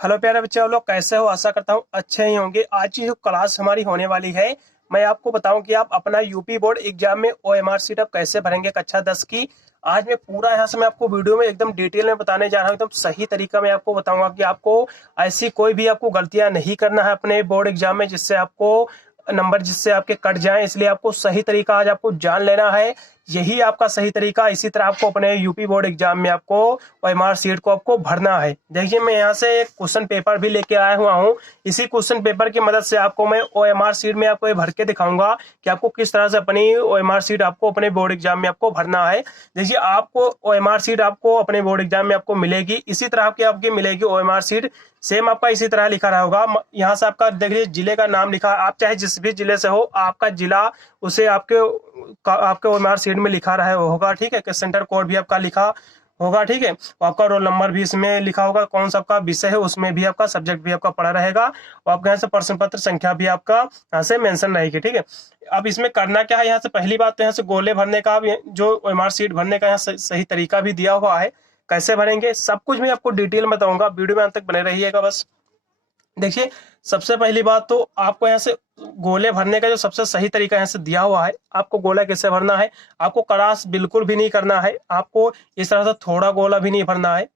Hello प्यारे बच्चे लोग, कैसे हो? आशा करता हूँ अच्छे ही होंगे। आज की जो क्लास हमारी होने वाली है, मैं आपको बताऊं कि आप अपना यूपी बोर्ड एग्जाम में ओएमआर शीट आप कैसे भरेंगे कक्षा 10 की। आज मैं पूरा यहाँ से मैं आपको वीडियो में एकदम डिटेल में बताने जा रहा हूँ। एकदम सही तरीका मैं आपको बताऊंगा कि आपको ऐसी कोई भी आपको गलतियां नहीं करना है अपने बोर्ड एग्जाम में, जिससे आपको नंबर जिससे आपके कट जाएं। इसलिए आपको सही तरीका आज आपको जान लेना है। यही आपका सही तरीका। इसी तरह आपको अपने यूपी बोर्ड एग्जाम में आपको ओएमआर शीट को आपको भरना है। देखिए, मैं यहाँ से एक क्वेश्चन पेपर भी लेके आया हुआ हूँ। इसी क्वेश्चन पेपर की मदद से आपको मैं ओएमआर शीट में आपको ये भर के दिखाऊंगा कि आपको किस तरह से अपनी ओएमआर शीट आपको अपने बोर्ड एग्जाम में आपको भरना है। देखिए, आपको ओएमआर शीट आपको अपने बोर्ड एग्जाम में आपको मिलेगी। इसी तरह आपकी मिलेगी ओएमआर शीट। सेम आपका इसी तरह लिखा रहा होगा। यहाँ से आपका देख लीजिए, जिले का नाम लिखा। आप चाहे जिस भी जिले से हो, आपका जिला उसे आपके ओएमआर शीट में लिखा रहा होगा। ठीक है, कि सेंटर कोड भी आपका लिखा होगा। ठीक है, आपका रोल नंबर भी इसमें लिखा होगा। कौन सा आपका विषय है उसमें भी आपका सब्जेक्ट भी आपका पड़ा रहेगा। और आपके यहाँ से प्रश्न पत्र संख्या भी आपका यहाँ से मेंशन रहेगी। ठीक है, अब इसमें करना क्या है? यहाँ से पहली बात तो यहाँ से गोले भरने का, जो ओएमआर शीट भरने का यहाँ सही तरीका भी दिया हुआ है। कैसे भरेंगे सब कुछ मैं आपको डिटेल में बताऊंगा। वीडियो में अंत तक बने रहिएगा। बस देखिए, सबसे पहली बात तो आपको यहाँ से गोले भरने का जो सबसे सही तरीका यहाँ से दिया हुआ है। आपको गोला कैसे भरना है? आपको क्रॉस बिल्कुल भी नहीं करना है। आपको इस तरह से थोड़ा गोला भी नहीं भरना है,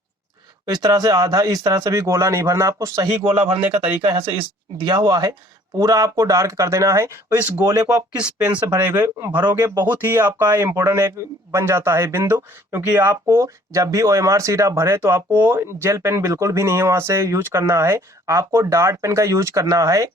इस तरह से आधा, इस तरह से भी गोला नहीं भरना। आपको सही गोला भरने का तरीका यहाँ से इस दिया हुआ है। पूरा आपको डार्क कर देना है। और इस गोले को आप किस पेन से भरोगे, बहुत ही आपका इंपॉर्टेंट एक बन जाता है बिंदु। क्योंकि आपको जब भी ओएमआर शीट आप भरे तो आपको जेल पेन बिल्कुल भी नहीं वहां से यूज करना है। आपको डार्ट पेन का यूज करना है।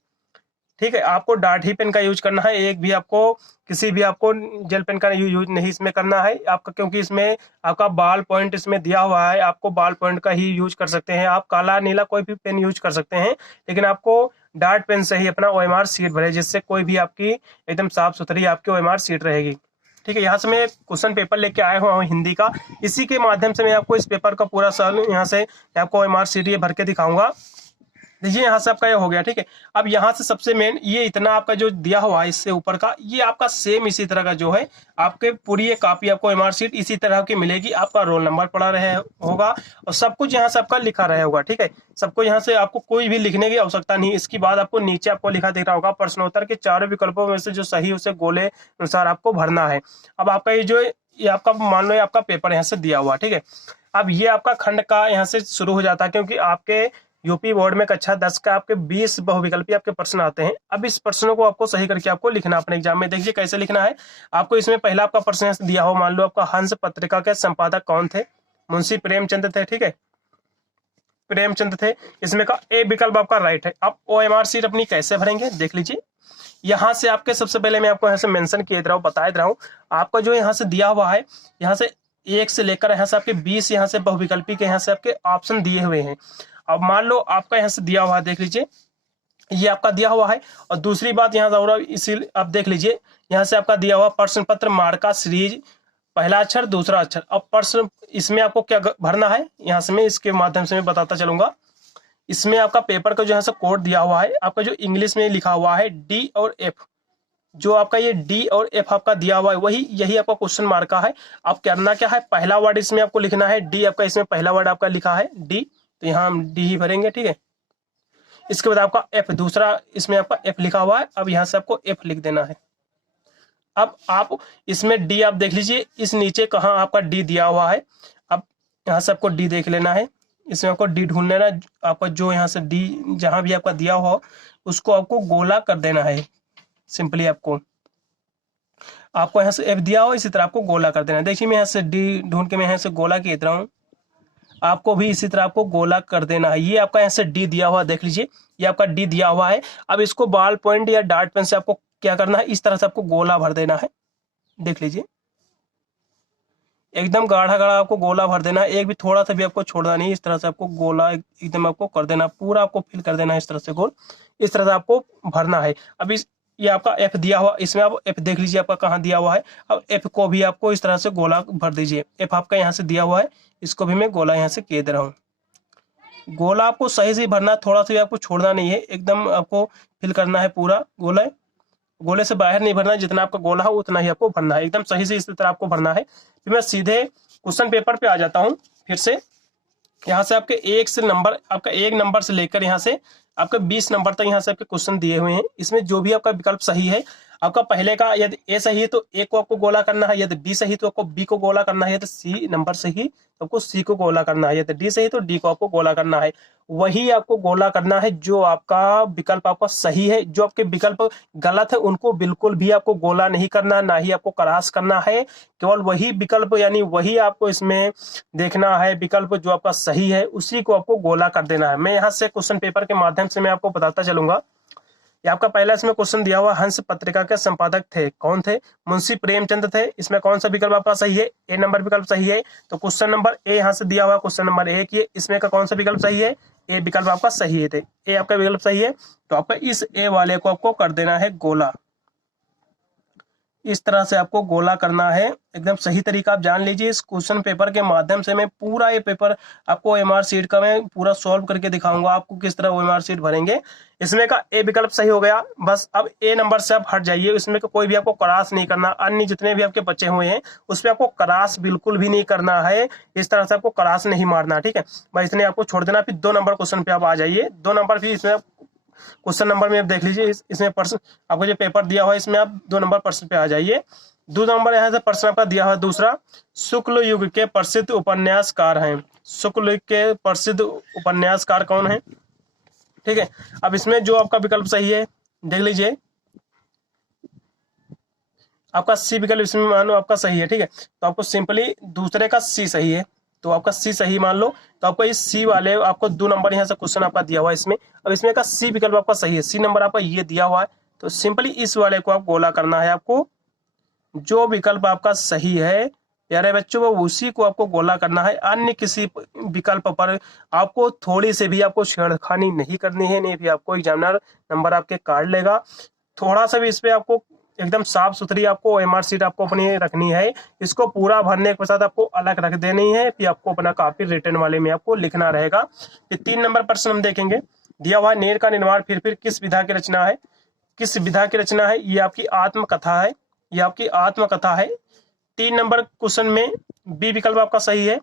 ठीक है, आपको डार्ट ही पेन का यूज करना है। एक भी आपको किसी भी आपको जेल पेन का यूज नहीं इसमें करना है आपका, क्योंकि इसमें आपका बाल पॉइंट इसमें दिया हुआ है। आपको बाल पॉइंट का ही यूज कर सकते हैं। आप काला नीला कोई भी पेन यूज कर सकते हैं, लेकिन आपको डार्ट पेन से ही अपना ओएमआर शीट भरे, जिससे कोई भी आपकी एकदम साफ सुथरी आपकी ओएमआर शीट रहेगी। ठीक है, यहाँ से मैं क्वेश्चन पेपर लेके आया हुआ हूँ हिंदी का। इसी के माध्यम से मैं आपको इस पेपर का पूरा सवाल यहाँ से आपको ओएमआर शीट ये भर के दिखाऊंगा। देखिए, यहाँ से आपका ये हो गया। ठीक है, अब यहाँ से सबसे मेन ये इतना आपका जो दिया हुआ है इससे ऊपर का, ये आपका सेम इसी तरह का जो है आपके पूरी ये कॉपी आपको एमआर शीट इसी तरह की मिलेगी। आपका रोल नंबर पड़ा रहे होगा और सब कुछ यहाँ से आपका लिखा रहे होगा। ठीक है, सबको यहाँ से आपको कोई भी लिखने की आवश्यकता नहीं। इसके बाद आपको नीचे आपको लिखा दिख रहा होगा प्रश्नोत्तर के चारों विकल्पों में से जो सही उसे गोले अनुसार आपको भरना है। अब आपका ये आपका मान लो आपका पेपर यहाँ से दिया हुआ। ठीक है, अब ये आपका खंड का यहाँ से शुरू हो जाता है, क्योंकि आपके यूपी बोर्ड में कक्षा 10 का आपके 20 बहुविकल्पी आपके प्रश्न आते हैं। अब इस प्रश्नों को आपको सही करके आपको लिखना अपने एग्जाम में। देखिए कैसे लिखना है। आपको इसमें पहला आपका प्रश्न दिया हो, मान लो आपका हंस पत्रिका के संपादक कौन थे? मुंशी प्रेमचंद थे। ठीक है, प्रेमचंद थे। इसमें का ए विकल्प आपका राइट है। अब ओएमआर शीट अपनी कैसे भरेंगे देख लीजिए। यहाँ से आपके सबसे पहले मैं आपको यहाँ से मेंशन किए रहा हूँ, बता रहा हूँ। आपका जो यहाँ से दिया हुआ है, यहाँ से 1 से लेकर यहाँ से आपके 20 यहाँ से बहुविकल्पी के यहाँ से आपके ऑप्शन दिए हुए हैं। अब मान लो आपका यहाँ से दिया हुआ है, देख लीजिए ये आपका दिया हुआ है। और दूसरी बात यहाँ और इसी आप देख लीजिए, यहाँ से आपका दिया हुआ प्रश्न पत्र मार्का सीरीज, पहला अक्षर दूसरा अक्षर। अब प्रश्न इसमें आपको क्या भरना है, यहाँ से मैं इसके माध्यम से मैं बताता चलूंगा। इसमें आपका पेपर का जो यहाँ से कोड दिया हुआ है, आपका जो इंग्लिश में लिखा हुआ है डी और एफ, जो आपका ये डी और एफ आपका दिया हुआ है वही यही आपका क्वेश्चन मार्क का है। अब करना क्या है, पहला वर्ड इसमें आपको लिखना है डी। आपका इसमें पहला वर्ड आपका लिखा है डी, तो यहाँ हम डी ही भरेंगे। ठीक है, इसके बाद आपका एफ, दूसरा इसमें आपका एफ लिखा हुआ है। अब यहाँ से आपको एफ लिख देना है। अब आप इसमें डी आप देख लीजिए, इस नीचे कहाँ आपका डी दिया हुआ है। अब यहाँ से आपको डी देख लेना है। इसमें आपको डी ढूंढ लेना। आपका जो यहाँ से डी जहां भी आपका दिया हुआ उसको आपको गोला कर देना है। सिंपली आपको यहाँ से एफ दिया हो, इसी तरह आपको गोला कर देना है। देखिए मैं यहाँ से डी ढूंढ के मैं यहाँ से गोला किए रहा हूँ। आपको भी इसी तरह आपको गोला कर देना है। ये आपका यहाँ से डी दिया हुआ, देख लीजिए ये आपका डी दिया हुआ है। अब इसको बॉल पॉइंट या डार्ट पेन से आपको क्या करना है, इस तरह से आपको गोला भर देना है। देख लीजिए एकदम गाढ़ा गाढ़ा आपको गोला भर देना है। एक भी थोड़ा सा भी आपको छोड़ना नहीं। इस तरह से आपको गोला एकदम आपको कर देना, पूरा आपको फिल कर देना है इस तरह से गोल। इस तरह से आपको भरना है। अब ये आपका एफ दिया हुआ, इसमें आप एफ देख लीजिए आपका कहाँ दिया हुआ है। अब एफ को भी आपको इस तरह से गोला भर दीजिए। एफ आपका यहाँ से दिया हुआ है, इसको भी मैं गोला यहाँ से किए दे रहा हूँ। गोला आपको सही से भरना है, थोड़ा सा भी आपको छोड़ना नहीं है। एकदम आपको फिल करना है पूरा गोला। गोले से बाहर नहीं भरना है, जितना आपका गोला हो उतना ही आपको भरना है। एकदम सही से इस तरह आपको भरना है। फिर मैं सीधे क्वेश्चन पेपर पे आ जाता हूँ फिर से। यहाँ से आपके आपका 1 नंबर से लेकर यहाँ से आपका 20 नंबर तक यहाँ से आपके क्वेश्चन दिए हुए हैं। इसमें जो भी आपका विकल्प सही है, आपका पहले का यदि ए सही है तो ए को आपको गोला करना है, यदि बी सही तो आपको बी को गोला करना है, यदि सी नंबर सही तो आपको सी को गोला करना है, यदि डी सही तो डी को आपको गोला करना है। वही आपको गोला करना है जो आपका विकल्प आपका सही है। जो आपके विकल्प गलत है उनको बिल्कुल भी आपको गोला नहीं करना, ना ही आपको क्रॉस करना है। केवल वही विकल्प यानी वही आपको इसमें देखना है, विकल्प जो आपका सही है उसी को आपको गोला कर देना है। मैं यहाँ से क्वेश्चन पेपर के माध्यम से मैं आपको बताता चलूंगा। ये आपका पहला इसमें क्वेश्चन दिया हुआ, हंस पत्रिका के संपादक थे, कौन थे? मुंशी प्रेमचंद थे। इसमें कौन सा विकल्प आपका सही है? ए नंबर विकल्प सही है। तो क्वेश्चन नंबर ए यहाँ से दिया हुआ, क्वेश्चन नंबर 1 ये, इसमें का कौन सा विकल्प सही है? ए विकल्प आपका सही है। ए आपका विकल्प सही है, तो आपका इस ए वाले को आपको कर देना है गोला। इस तरह से आपको गोला करना है, एकदम सही तरीका आप जान लीजिए। इस क्वेश्चन पेपर के माध्यम से मैं पूरा ये पेपर आपको ओएमआर शीट का मैं पूरा सॉल्व करके दिखाऊंगा आपको किस तरह ओएमआर शीट भरेंगे। इसमें का ए विकल्प सही हो गया। बस अब ए नंबर से आप हट जाइए, इसमें कोई भी आपको क्रॉस नहीं करना। अन्य जितने भी आपके बचे हुए हैं उस पर आपको क्रॉस बिल्कुल भी नहीं करना है। इस तरह से आपको क्रॉस नहीं मारना, ठीक है। बस इतने आपको छोड़ देना। फिर 2 नंबर क्वेश्चन पे आप आ जाइए। 2 नंबर भी इसमें क्वेश्चन नंबर में आप देख लीजिए, इसमें प्रश्न आपको जो पेपर दिया हुआ है इसमें आप 2 नंबर प्रश्न पे आ जाइए। 2 नंबर यहाँ से प्रश्न आपका दिया हुआ है दूसरा, शुक्ल युग के प्रसिद्ध उपन्यासकार हैं। शुक्ल युग के प्रसिद्ध उपन्यासकार कौन है? ठीक है। अब इसमें जो आपका विकल्प सही है देख लीजिए, आपका सी विकल्प इसमें मानो आपका सही है, ठीक है। तो आपको सिंपली दूसरे का सी सही है, तो आपका सी सही मान लो। तो आपको इस सी वाले आपको 2 नंबर यहाँ से क्वेश्चन आपका दिया हुआ है इसमें। अब इसमें का सी विकल्प आपका सही है, सी नंबर आपका ये दिया हुआ है, तो सिंपली इस वाले को आप गोला करना है। आपको जो विकल्प आपका सही है प्यारे बच्चों वो उसी को आपको गोला करना है। अन्य किसी विकल्प पर आपको थोड़ी से भी आपको छेड़खानी नहीं करनी है, नहीं भी आपको एग्जामिनर नंबर आपके काट लेगा। थोड़ा सा भी इस पे आपको एकदम साफ सुथरी आपको ओएमआर शीट आपको अपनी रखनी है। इसको पूरा भरने के साथ आपको अलग रख देनी है, फिर आपको अपना कॉपी रिटर्न वाले में आपको लिखना रहेगा। फिर 3 नंबर प्रश्न हम देखेंगे। दिया हुआ नेर का निर्माण फिर किस विधा की रचना है? किस विधा की रचना है? ये आपकी आत्मकथा है, ये आपकी आत्मकथा है। 3 नंबर क्वेश्चन में बी विकल्प आपका सही है।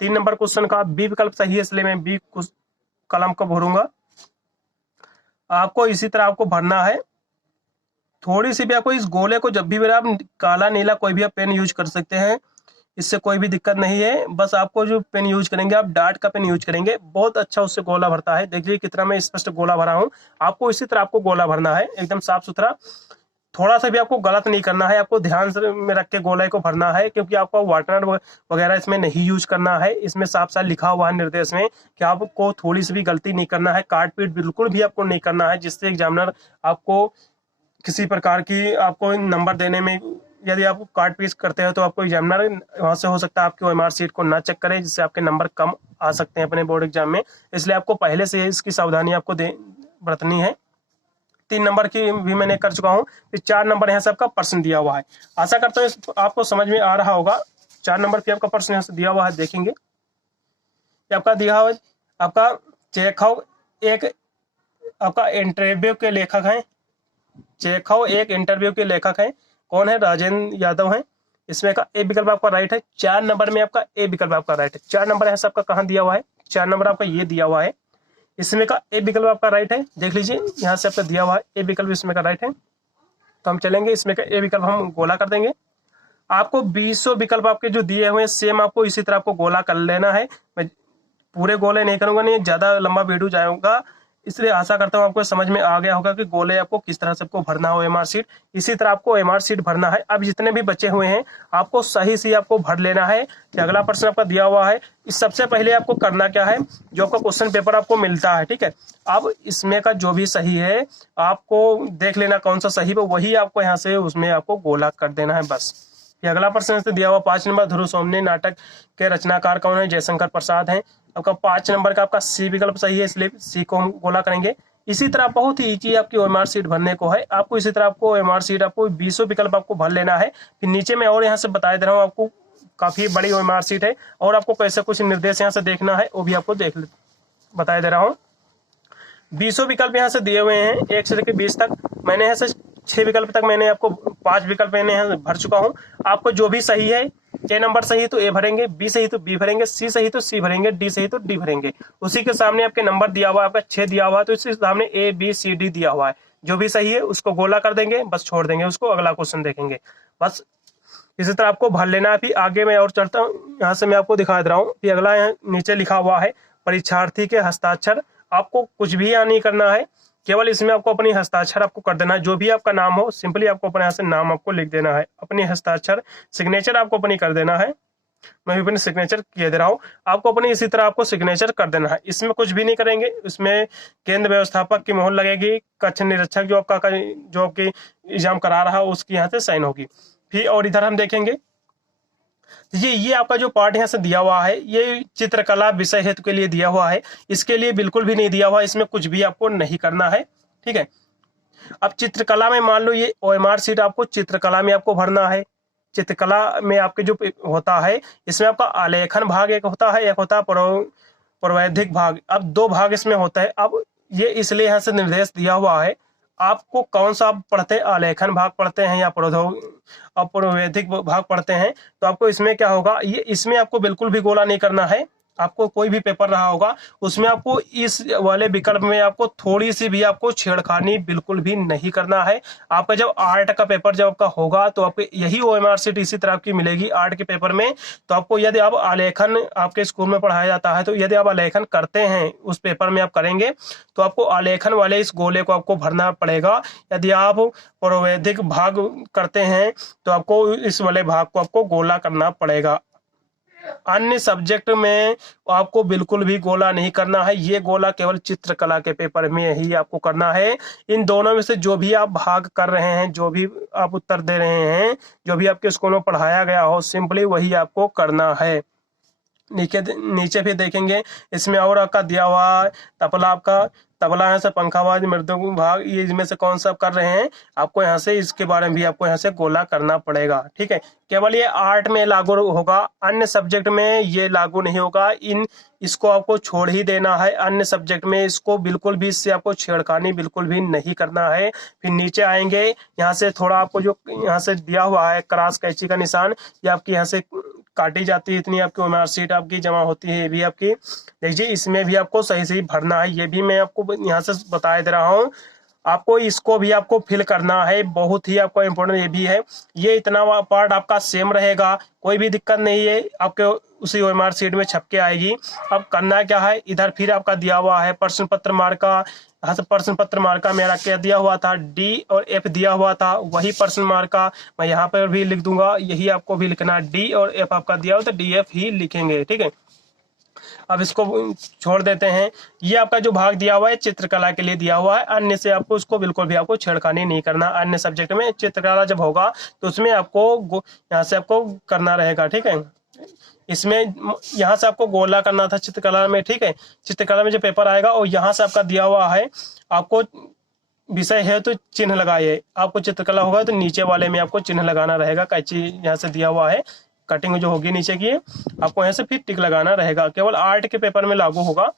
3 नंबर क्वेश्चन का बी विकल्प सही है, इसलिए मैं बी कलम को भरूंगा। आपको इसी तरह आपको भरना है। थोड़ी सी भी आपको इस गोले को जब भी आप काला नीला कोई भी आप पेन यूज कर सकते हैं, इससे कोई भी दिक्कत नहीं है। बस आपको जो पेन यूज करेंगे आप डार्ट का पेन यूज करेंगे, बहुत अच्छा उससे गोला भरता है। देखिए कितना मैं स्पष्ट गोला भरा हूँ। आपको इसी तरह आपको गोला भरना है, एकदम साफ सुथरा। थोड़ा सा भी आपको गलत नहीं करना है, आपको ध्यान में रख के गोले को भरना है, क्योंकि आपको वाटनर वगैरह इसमें नहीं यूज करना है। इसमें साफ साफ लिखा हुआ है निर्देश में कि आपको थोड़ी सी भी गलती नहीं करना है, काट पीट बिल्कुल भी आपको नहीं करना है, जिससे एग्जामिनर आपको किसी प्रकार की आपको नंबर देने में यदि आप काट पीट करते हो तो आपको एग्जामिनर वहां से हो सकता है आपकी ओएमआर शीट को ना चेक करे, जिससे आपके नंबर कम आ सकते हैं अपने बोर्ड एग्जाम में। इसलिए आपको पहले से इसकी सावधानी आपको बरतनी है। 3 नंबर की भी मैंने कर चुका हूँ। फिर 4 नंबर यहाँ से आपका प्रश्न दिया हुआ है। आशा करता हूँ आपको समझ में आ रहा होगा। 4 नंबर की आपका प्रश्न यहाँ से दिया हुआ है, देखेंगे। आपका दिया हुआ आपका चेखव एक आपका इंटरव्यू के लेखक हैं। चेखव एक इंटरव्यू के लेखक हैं, कौन है? राजेंद्र यादव हैं। इसमें का ए विकल्प आपका राइट है। 4 नंबर में आपका ए विकल्प आपका राइट है। 4 नंबर यहाँ से आपका कहाँ दिया हुआ है? 4 नंबर आपका ये दिया हुआ है। इसमें का ए विकल्प आपका राइट है, देख लीजिए यहाँ से आपका दिया हुआ है ए विकल्प इसमें का राइट है। तो हम चलेंगे, इसमें का ए विकल्प हम गोला कर देंगे। आपको 20 विकल्प आपके जो दिए हुए हैं सेम आपको इसी तरह आपको गोला कर लेना है। मैं पूरे गोले नहीं करूंगा, नहीं ज्यादा लंबा वीडियो जाऊंगा, इसलिए आशा करता हूँ आपको समझ में आ गया होगा कि गोले आपको किस तरह से आपको भरना हो एमआर शीट। इसी तरह आपको एमआर शीट भरना है। अब जितने भी बचे हुए हैं आपको सही से आपको भर लेना है। कि अगला प्रश्न आपका दिया हुआ है, इस सबसे पहले आपको करना क्या है, जो आपका क्वेश्चन पेपर आपको मिलता है, ठीक है। अब इसमें का जो भी सही है आपको देख लेना कौन सा सही है, वही आपको यहाँ से उसमें आपको गोला कर देना है बस। ये अगला प्रश्न से दिया हुआ 5 नंबर, ध्रुव सोमनी नाटक के रचनाकार कौन है? जयशंकर प्रसाद हैं। आपका 5 नंबर का आपका सी विकल्प सही है, इसलिए सी को हम गोला करेंगे। इसी तरह बहुत ही ईजी आपकी ओएमआर शीट भरने को है। आपको इसी तरह आपको ओएमआर शीट आपको 20 विकल्प आपको भर लेना है। फिर नीचे में और यहाँ से बता दे रहा हूँ, आपको काफी बड़ी ओएमआर शीट है और आपको कैसे कुछ निर्देश यहाँ से देखना है वो भी आपको बता दे रहा हूँ। 20 विकल्प यहाँ से दिए हुए हैं 1 से लेकर 20 तक। मैंने यहाँ से 6 विकल्प तक मैंने आपको 5 विकल्प मैंने यहाँ भर चुका हूँ। आपको जो भी सही है, ए नंबर सही है तो ए भरेंगे, बी सही तो बी भरेंगे, सी सही तो सी भरेंगे, डी सही तो डी भरेंगे। उसी के सामने आपके नंबर दिया हुआ है, आपका 6 दिया हुआ है तो इसके सामने ए बी सी डी दिया हुआ है। जो भी सही है उसको गोला कर देंगे, बस छोड़ देंगे उसको, अगला क्वेश्चन देखेंगे। बस इसी तरह आपको भर लेना है। फिर आगे मैं और चलता हूँ, यहाँ से मैं आपको दिखा दे रहा हूँ। फिर अगला यहाँ नीचे लिखा हुआ है परीक्षार्थी के हस्ताक्षर। आपको कुछ भी यहाँ नहीं करना है, केवल इसमें आपको अपनी हस्ताक्षर आपको कर देना है। जो भी आपका नाम हो सिंपली आपको अपने यहाँ से नाम आपको लिख देना है, अपनी हस्ताक्षर सिग्नेचर आपको अपनी कर देना है। मैं भी अपनी सिग्नेचर किए दे रहा हूँ, आपको अपनी इसी तरह आपको सिग्नेचर कर देना है। इसमें कुछ भी नहीं करेंगे, इसमें केंद्र व्यवस्थापक की मोहर लगेगी, कक्ष निरीक्षक जो आपकी एग्जाम करा रहा है उसकी यहाँ से साइन होगी। फिर और इधर हम देखेंगे ये आपका जो पार्ट यहाँ से दिया हुआ है, ये चित्रकला विषय हेतु के लिए दिया हुआ है। इसके लिए बिल्कुल भी नहीं दिया हुआ, इसमें कुछ भी आपको नहीं करना है, ठीक है। अब चित्रकला में मान लो ये OMR सीट आपको चित्रकला में आपको भरना है। चित्रकला में आपके जो होता है इसमें आपका आलेखन भाग एक होता है, एक होता है प्रावैधिक भाग। अब 2 भाग इसमें होता है। अब ये इसलिए यहाँ से निर्देश दिया हुआ है, आपको कौन सा आप पढ़ते हैं, आलेखन भाग पढ़ते हैं या प्रावैधिक भाग पढ़ते हैं, तो आपको इसमें क्या होगा, ये इसमें आपको बिल्कुल भी गोला नहीं करना है। आपको कोई भी पेपर रहा होगा उसमें आपको इस वाले विकल्प में आपको थोड़ी सी भी आपको छेड़खानी बिल्कुल भी नहीं करना है। आपका जब आर्ट का पेपर जब आपका होगा तो आपको यही OMR सीट इसी तरह की मिलेगी आर्ट के पेपर में। तो आपको यदि आप आलेखन आपके स्कूल में पढ़ाया जाता है तो यदि आप आलेखन करते हैं उस पेपर में आप करेंगे तो आपको आलेखन वाले इस गोले को आपको भरना पड़ेगा। यदि आप प्रावैधिक भाग करते हैं तो आपको इस वाले भाग को आपको गोला करना पड़ेगा। अन्य सब्जेक्ट में आपको बिल्कुल भी गोला नहीं करना है, ये गोला केवल चित्रकला के पेपर में ही आपको करना है। इन दोनों में से जो भी आप भाग कर रहे हैं, जो भी आप उत्तर दे रहे हैं, जो भी आपके स्कूल में पढ़ाया गया हो सिंपली वही आपको करना है। नीचे भी देखेंगे इसमें और आपका दिया हुआ तबला, आपका तबला यहाँ से पंखावाज मृदंग भाग, ये इसमें से कौन सा आप कर रहे हैं, आपको यहाँ से इसके बारे में भी आपको यहाँ से गोला करना पड़ेगा, ठीक है। केवल ये आर्ट में लागू होगा, अन्य सब्जेक्ट में ये लागू नहीं होगा। इसको आपको छोड़ ही देना है। अन्य सब्जेक्ट में इसको बिल्कुल भी, इससे आपको छेड़खानी बिल्कुल भी नहीं करना है। फिर नीचे आएंगे, यहाँ से थोड़ा आपको जो यहाँ से दिया हुआ है क्रॉस कैंची का निशान, ये आपकी यहाँ से काटी जाती है, इतनी आपकी OMR सीट आपकी जमा होती है। ये भी आपकी देखिए, इसमें भी आपको सही सही भरना है। ये भी मैं आपको यहाँ से बता दे रहा हूँ, आपको इसको भी आपको फिल करना है। बहुत ही आपको इम्पोर्टेंट ये भी है। ये इतना पार्ट आपका सेम रहेगा, कोई भी दिक्कत नहीं है, आपके उसी OMR सीट में छप के आएगी। अब करना क्या है, इधर फिर आपका दिया हुआ है प्रश्न पत्र मार्का। यहाँ से प्रश्न पत्र मार्का मेरा क्या दिया हुआ था, D और F दिया हुआ था, वही प्रश्न मार्का मैं यहाँ पर भी लिख दूंगा। यही आपको भी लिखना, D और F आपका दिया हुआ तो DF ही लिखेंगे, ठीक है। अब इसको छोड़ देते हैं। ये आपका जो भाग दिया हुआ है चित्रकला के लिए दिया हुआ है, अन्य से आपको उसको बिल्कुल भी आपको छेड़खानी नहीं करना। अन्य सब्जेक्ट में चित्रकला जब होगा तो उसमें आपको यहाँ से आपको करना रहेगा, ठीक है। इसमें यहाँ से आपको गोला करना था चित्रकला में, ठीक है। चित्रकला में जो पेपर आएगा और यहाँ से आपका दिया हुआ है, आपको विषय है तो चिन्ह लगाइए। आपको चित्रकला होगा तो नीचे वाले में आपको चिन्ह लगाना रहेगा। कैंची यहाँ से दिया हुआ है, कटिंग जो होगी नीचे की, आपको यहाँ से फिर टिक लगाना रहेगा। केवल आर्ट के पेपर में लागू होगा।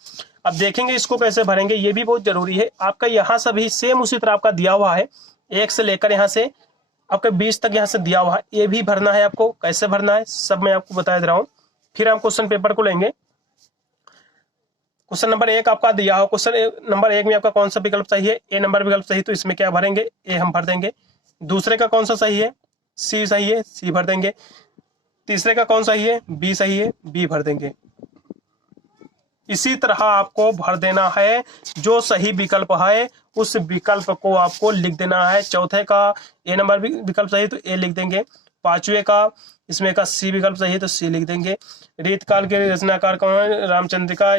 अब देखेंगे इसको कैसे भरेंगे, ये भी बहुत जरूरी है। आपका यहाँ से भी सेम उसी तरह आपका दिया हुआ है, 1 से लेकर यहाँ से आपके 20 तक यहाँ से दिया हुआ है, ये भी भरना है। आपको कैसे भरना है सब मैं आपको बता दे रहा हूँ। फिर हम क्वेश्चन पेपर को लेंगे। क्वेश्चन नंबर 1 आपका दिया हो, क्वेश्चन नंबर 1 में आपका कौन सा विकल्प सही है, A नंबर विकल्प सही, तो इसमें क्या भरेंगे, A हम भर देंगे। दूसरे का कौन सा सही है, C सही है, C भर देंगे। तीसरे का कौन सही है, B सही है, B भर देंगे। इसी तरह आपको भर देना है। जो सही विकल्प है उस विकल्प को आपको लिख देना है। चौथे का A नंबर विकल्प सही तो A लिख देंगे। पांचवे का इसमें का C विकल्प सही है तो C लिख देंगे। रीतकाल के रचनाकार कौन है, रामचंद्रिका,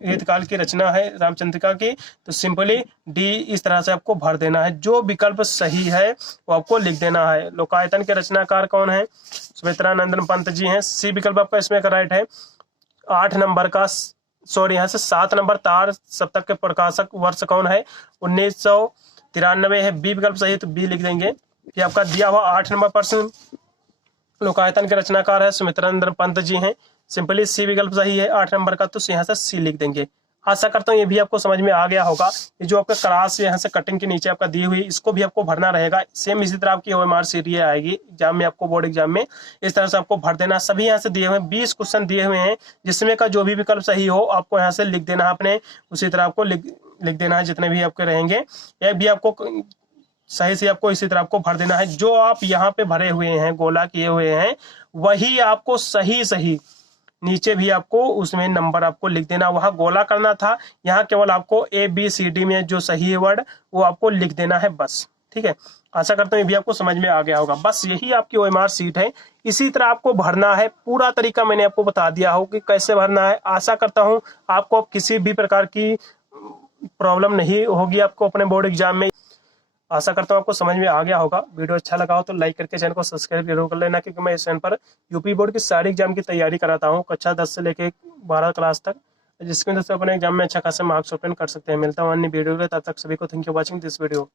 रीतकाल की रचना है रामचंद्रिका की, तो सिंपली D इस तरह से आपको भर देना है। जो विकल्प सही है वो आपको लिख देना है। लोकायतन के रचनाकार कौन है, सुमित्रानंदन पंत जी हैं। C विकल्प आपका इसमें का राइट है। 8 नंबर का यहाँ से 7 नंबर तार सप्तक के प्रकाशक वर्ष कौन है, 1993 है। B विकल्प सही है तो B लिख देंगे। ये आपका दिया हुआ 8 नंबर प्रश्न, लोकायतन के रचनाकार है सुमित्रानंदन पंत जी हैं, सिंपली C विकल्प सही है 8 नंबर का, तो यहाँ से C लिख देंगे। आशा करता हूँ ये भी आपको समझ में आ गया होगा। ये जो आपका क्लास यहाँ से कटिंग के नीचे आपका दी हुई, इसको भी आपको भरना रहेगा। सेम इसी तरह आपकी OMR सीट ये आएगी एग्जाम में, आपको बोर्ड एग्जाम में इस तरह से आपको भर देना। सभी यहाँ से दिए हुए 20 क्वेश्चन दिए हुए हैं, जिसमें का जो भी विकल्प सही हो आपको यहाँ से लिख देना है अपने, उसी तरह आपको लिख देना है जितने भी आपके रहेंगे। एक भी आपको सही से आपको इसी तरह आपको भर देना है। जो आप यहाँ पे भरे हुए हैं, गोला किए हुए हैं, वही आपको सही सही नीचे भी आपको उसमें नंबर आपको लिख देना। वहां गोला करना था, यहाँ केवल आपको ABCD में जो सही है वर्ड वो आपको लिख देना है बस। ठीक है, आशा करता हूँ ये भी आपको समझ में आ गया होगा। बस यही आपकी OMR सीट है, इसी तरह आपको भरना है। पूरा तरीका मैंने आपको बता दिया हो कि कैसे भरना है। आशा करता हूँ आपको किसी भी प्रकार की प्रॉब्लम नहीं होगी आपको अपने बोर्ड एग्जाम में। आशा करता हूँ आपको समझ में आ गया होगा। वीडियो अच्छा लगा हो तो लाइक करके चैनल को सब्सक्राइब जरूर कर लेना, क्योंकि मैं इस चैनल पर यूपी बोर्ड की सारी एग्जाम की तैयारी कराता हूँ, कक्षा 10 से लेके 12 क्लास तक, जिसकी वजह से अपने एग्जाम में अच्छा खासा मार्क्स ओपन कर सकते हैं। मिलता हूँ अन्य वीडियो में, तब तक सभी को thank you watching this video.